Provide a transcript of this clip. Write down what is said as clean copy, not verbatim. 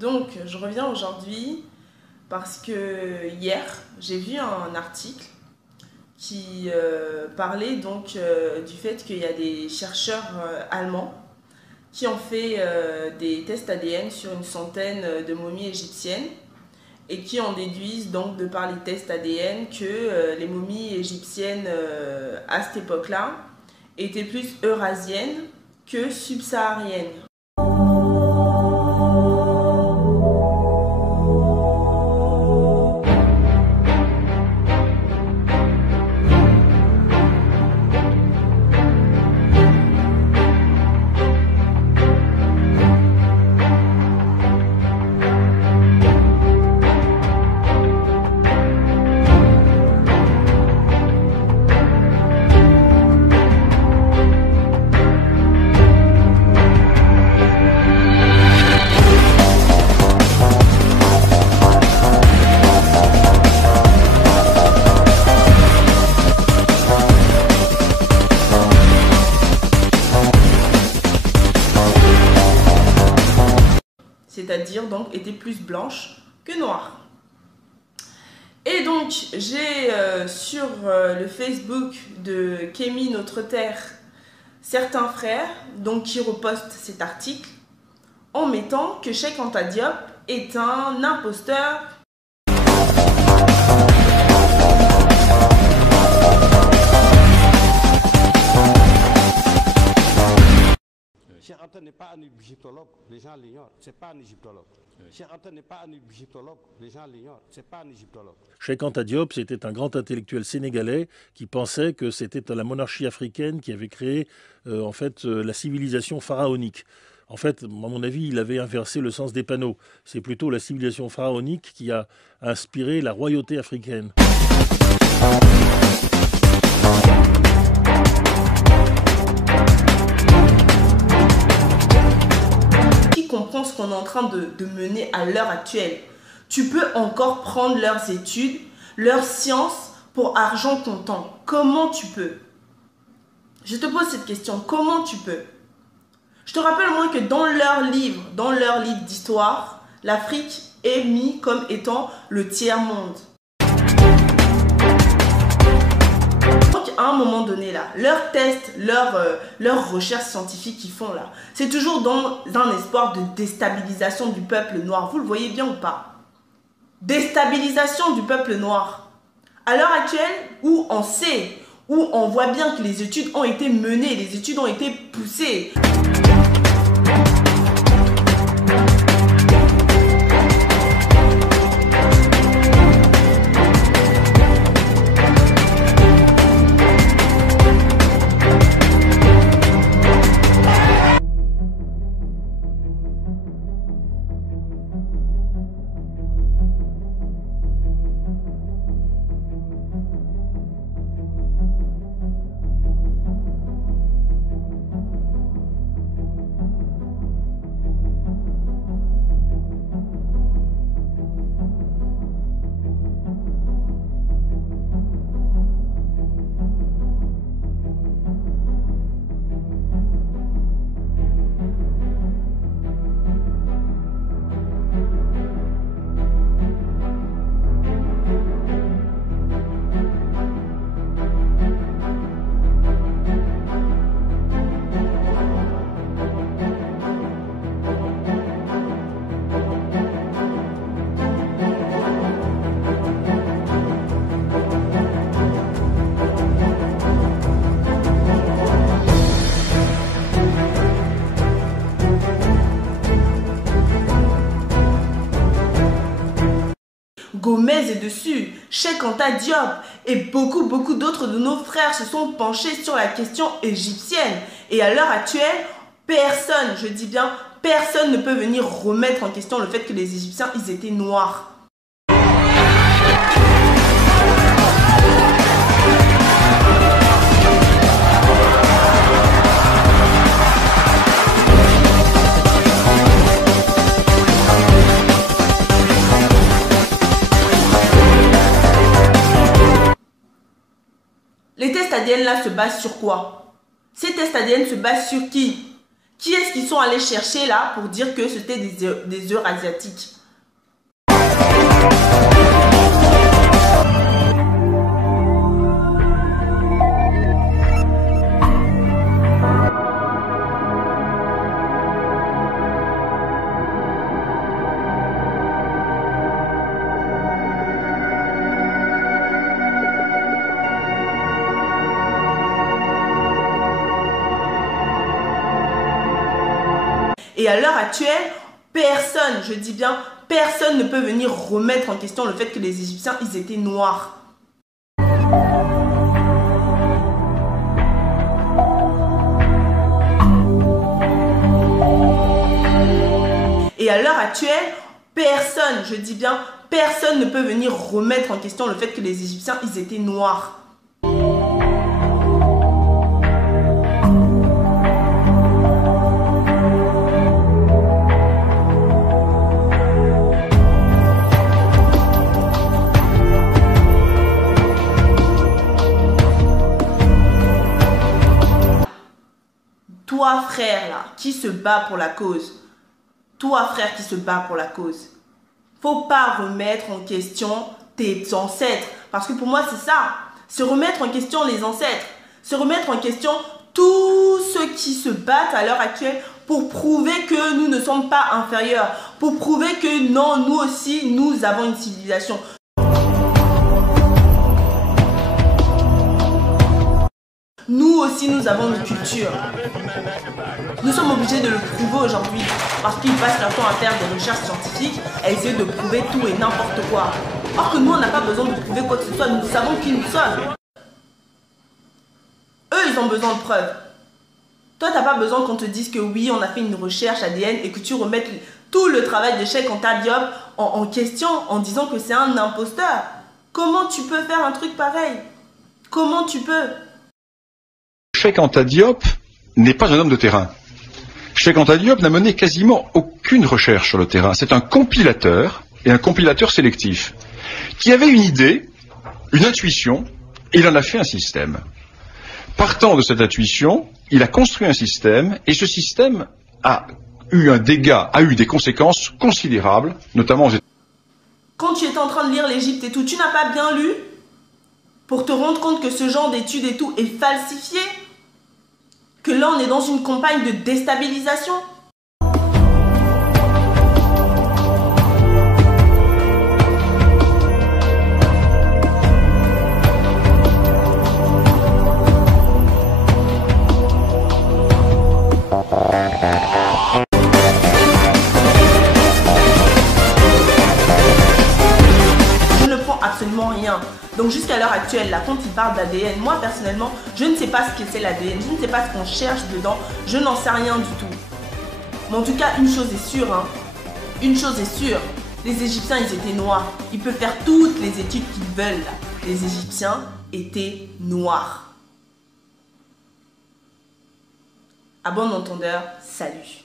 Donc, je reviens aujourd'hui parce que hier, j'ai vu un article qui parlait donc du fait qu'il y a des chercheurs allemands qui ont fait des tests ADN sur une centaine de momies égyptiennes et qui en déduisent donc de par les tests ADN que les momies égyptiennes à cette époque-là étaient plus eurasiennes que subsahariennes. C'est-à-dire donc était plus blanche que noire. Et donc j'ai sur le Facebook de Kémy Notre Terre certains frères donc qui repostent cet article en mettant que Cheikh Anta Diop est un imposteur. Cheikh Anta n'est pas un égyptologue, les gens l'ignorent, c'est pas un égyptologue. Cheikh Anta n'est pas un égyptologue, les gens l'ignorent, c'est pas un égyptologue. Cheikh Anta Diop, c'était un grand intellectuel sénégalais qui pensait que c'était la monarchie africaine qui avait créé la civilisation pharaonique. En fait, à mon avis, il avait inversé le sens des panneaux. C'est plutôt la civilisation pharaonique qui a inspiré la royauté africaine. Comprends ce qu'on est en train de mener à l'heure actuelle. Tu peux encore prendre leurs études, leurs sciences pour argent comptant. Comment tu peux? Je te pose cette question. Comment tu peux? Je te rappelle au moins que dans leur livre d'histoire, l'Afrique est mise comme étant le tiers-monde. À un moment donné là, leurs tests, leurs recherches scientifiques qu'ils font là, c'est toujours dans un espoir de déstabilisation du peuple noir. Vous le voyez bien ou pas? Déstabilisation du peuple noir. À l'heure actuelle, où on sait, où on voit bien que les études ont été menées, les études ont été poussées. Gomez est dessus, Cheikh Anta Diop et beaucoup d'autres de nos frères se sont penchés sur la question égyptienne. Et à l'heure actuelle, personne, je dis bien personne ne peut venir remettre en question le fait que les Égyptiens, ils étaient noirs. Les tests ADN là se basent sur quoi? Ces tests ADN se basent sur qui? Qui est-ce qu'ils sont allés chercher là pour dire que c'était des Eurasiatiques? Et à l'heure actuelle, personne, je dis bien, personne ne peut venir remettre en question le fait que les Égyptiens, ils étaient noirs. Et à l'heure actuelle, personne, je dis bien, personne ne peut venir remettre en question le fait que les Égyptiens, ils étaient noirs. Toi, frère, là, qui se bat pour la cause. Toi, frère, qui se bat pour la cause. Faut pas remettre en question tes ancêtres. Parce que pour moi, c'est ça. Se remettre en question les ancêtres. Se remettre en question tous ceux qui se battent à l'heure actuelle pour prouver que nous ne sommes pas inférieurs. Pour prouver que non, nous aussi, nous avons une civilisation. Nous aussi, nous avons une culture. Nous sommes obligés de le prouver aujourd'hui parce qu'ils passent leur temps à faire des recherches scientifiques, à essayer de prouver tout et n'importe quoi. Or que nous, on n'a pas besoin de prouver quoi que ce soit, nous savons qui nous sommes. Eux, ils ont besoin de preuves. Toi, tu n'as pas besoin qu'on te dise que oui, on a fait une recherche ADN et que tu remettes tout le travail de Cheikh Anta Diop en question en disant que c'est un imposteur. Comment tu peux faire un truc pareil? Comment tu peux? Cheikh Anta Diop n'est pas un homme de terrain. Cheikh Anta Diop n'a mené quasiment aucune recherche sur le terrain. C'est un compilateur, et un compilateur sélectif, qui avait une idée, une intuition, et il en a fait un système. Partant de cette intuition, il a construit un système, et ce système a eu des conséquences considérables, notamment aux États-Unis. Quand tu étais en train de lire l'Égypte et tout, tu n'as pas bien lu pour te rendre compte que ce genre d'études et tout est falsifié? Que là, on est dans une campagne de déstabilisation? Absolument rien. Donc jusqu'à l'heure actuelle, là, quand il parle d'ADN, moi personnellement, je ne sais pas ce que c'est l'ADN, je ne sais pas ce qu'on cherche dedans, je n'en sais rien du tout. Mais en tout cas, une chose est sûre, hein. Une chose est sûre, les Égyptiens, ils étaient noirs. Ils peuvent faire toutes les études qu'ils veulent, là. Les Égyptiens étaient noirs. À bon entendeur, salut.